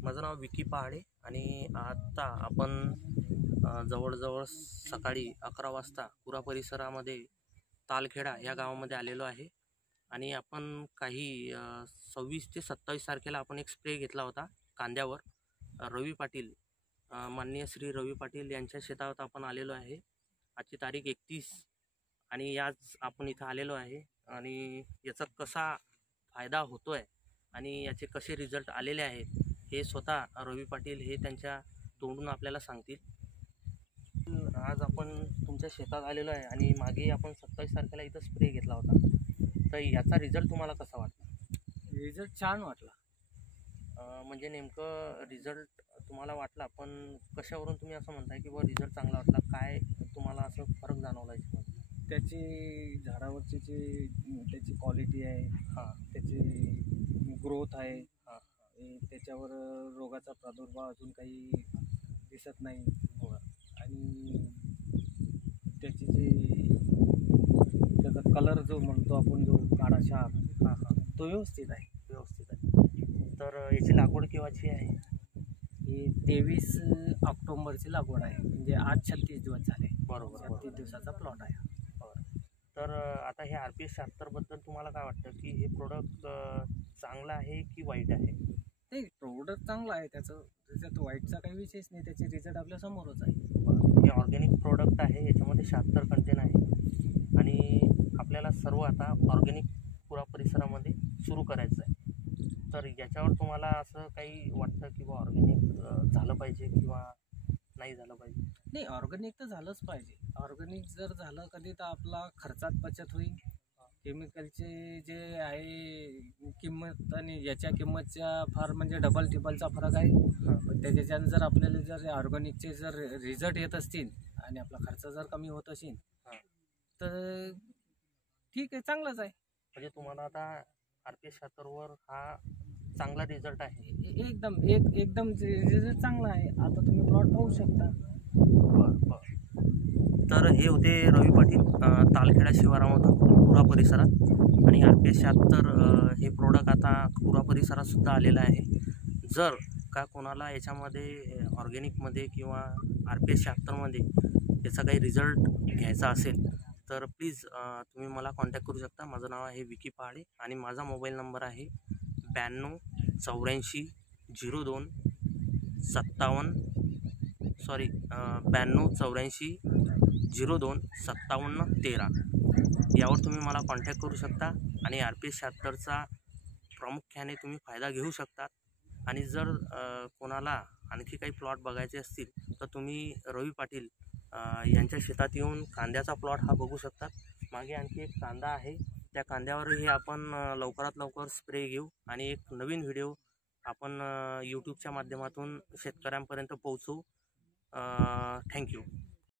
माझं नाव विकी पहाडे आणि आता आपण जवळजवळ सकाळी 11 वाजता पुरा परिसरामध्ये तालखेडा या गावामध्ये आलेलो आहे आणि आपण काही 26 ते 27 तारखेला आपण एक स्प्रे घेतला होता कांद्यावर. रवी पाटील, माननीय श्री रवी पाटील यांच्या शेतावर आपण आलेलो आहे. आजची तारीख 31 आणि आज आपण इथं आलेलो आहे आणि याचा कसा फायदा होतोय आणि याचे कसे रिझल्ट आलेले आहेत हे स्वतः रवी पाटील हे त्यांच्या तोंडून आपल्याला सांगतील. आज आपण तुमच्या शेतात आलेलो आहे आणि मागे आपण 27 तारखेला इथं स्प्रे घेतला होता, तर याचा रिझल्ट तुम्हाला कसा वाटला? रिझल्ट छान वाटला. म्हणजे नेमकं रिझल्ट तुम्हाला वाटला, पण कशावरून तुम्ही असं म्हणताय की बा रिझल्ट चांगला वाटला? काय तुम्हाला असं फरक जाणवला याच्यामध्ये? त्याची झाडावरची जी त्याची क्वालिटी आहे, त्याची ग्रोथ आहे, त्याच्यावर रोगाचा प्रादुर्भाव अजून काही दिसत नाही. आणि त्याची त्याचा कलर जो म्हणतो आपण, जो काळा शार, तो व्यवस्थित आहे. तर याची लागवड केव्हाची आहे? ही 23 ऑक्टोबरची लागवड आहे, म्हणजे आज 36 दिवस झाले. बरोबर, 36 दिवसाचा प्लॉट आहे. तर आता हे RPS 76 बद्दल तुम्हाला काय वाटतं की हे प्रोडक्ट चांगलं आहे की वाईट आहे? नाही, प्रोडक्ट चांगला आहे. त्याच्यात वाईटचा काही विषयच नाही. त्याचे रिझल्ट आपल्या समोरच आहे. हे ऑर्गॅनिक प्रोडक्ट आहे, याच्यामध्ये 76 कंटेन आहे आणि आपल्याला सर्व आता ऑर्गॅनिक पुरा परिसरामध्ये सुरू करायचं आहे. तर याच्यावर तुम्हाला असं काही वाटतं की बा ऑर्गॅनिक झालं पाहिजे किंवा नाही झालं पाहिजे? नाही, ऑर्गॅनिक तर झालंच पाहिजे. ऑर्गॅनिक जर झालं कधी तर आपला खर्चात बचत होईल. केमिकलचे जे आहे किंमत आणि याच्या किंमतच्या फार म्हणजे डबल टिबलचा फरक आहे. पण त्याच्यानं जर आपल्याला जर ऑर्गॅनिकचे जर रिझल्ट येत असतील आणि आपला खर्च जर कमी होत असेल तर ठीक आहे, चांगलंच आहे. म्हणजे तुम्हाला आता RPS 76 वर हा चांगला रिझल्ट आहे? एकदम रिझल्ट चांगला आहे. आता तुम्ही प्लॉट पाहू शकता. बरं. तर हे होते रवी पाटील तालखेडा शिवारामधून पुरा परिसरात, आणि RPS 76 हे प्रोडक्ट आता पुरा परिसरात सुद्धा आलेलं आहे. जर का कोणाला याच्यामध्ये ऑर्गॅनिकमध्ये किंवा RPS 76मध्ये याचा काही रिझल्ट घ्यायचा असेल तर प्लीज तुम्ही मला कॉन्टॅक्ट करू शकता. माझं नाव आहे विकी पहाडे आणि माझा मोबाईल नंबर आहे 92 84 02 57 13 यावर तुम्ही मला कॉन्टॅक्ट करू शकता आणि RPS 76चा प्रामुख्याने तुम्ही फायदा घेऊ शकता. आणि जर कोणाला आणखी काही प्लॉट बघायचे असतील तर तुम्ही रवी पाटील यांच्या शेतात येऊन कांद्याचा प्लॉट हा बघू शकतात. मागे आणखी एक कांदा आहे, त्या कांद्यावरही आपण लवकरात लवकर स्प्रे घेऊ आणि एक नवीन व्हिडिओ आपण यूट्यूबच्या माध्यमातून शेतकऱ्यांपर्यंत पोहोचवू. थँक्यू.